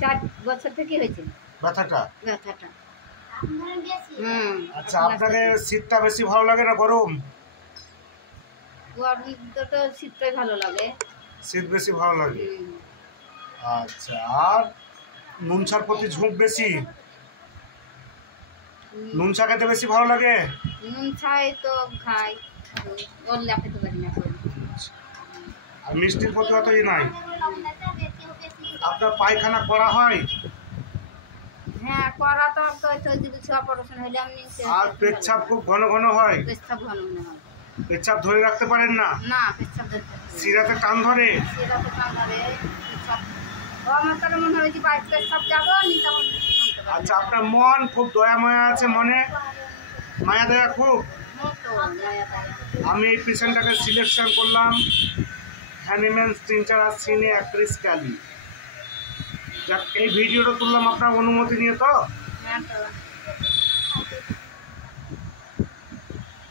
4 বছর থেকে হয়েছে ব্যথাটা। আচ্ছা, এখন আপনাকে শীতটা বেশি ভালো লাগে না গরম? তো শীতটাই ভালো লাগে। শীত বেশি ভালো লাগে। আচ্ছা, আর নুন ছার প্রতি ঝোঁক বেশি? নুন চা খেতে বেশি ভালো লাগে? নুন ছাই তো খাই, বললে খেতে পারি না। আর মিষ্টির প্রতি অত নাই? আপনার পায়খানা করা হয়? হ্যাঁ, করা তো যদি কিছু অপারেশন হলে আমি। আর পেচ্ছাপ খুব ঘন ঘন হয়? পেচ্ছাপ ঘন ঘন হয়। পেচ্ছাপ ধরে রাখতে পারেন না? না, পেচ্ছাপ ধরতে শিরাতে টান ধরে? শিরাতে টান ধরে। আমার তাহলে মনে হয় যে বাইক পেচ্ছাপ যাবো নি তখন। আচ্ছা, আপনার মন খুব দয়া মায়া আছে, মনে মায়া দয়া খুব? আমি এই পেশেন্টটাকে সিলেকশন করলাম হ্যানিম্যান টিনচার আর সিনে অ্যাক্ট্রেস ক্যালি। যাক, এই ভিডিওটা তুললাম আপনার অনুমতি নিয়ে তো? হ্যাঁ।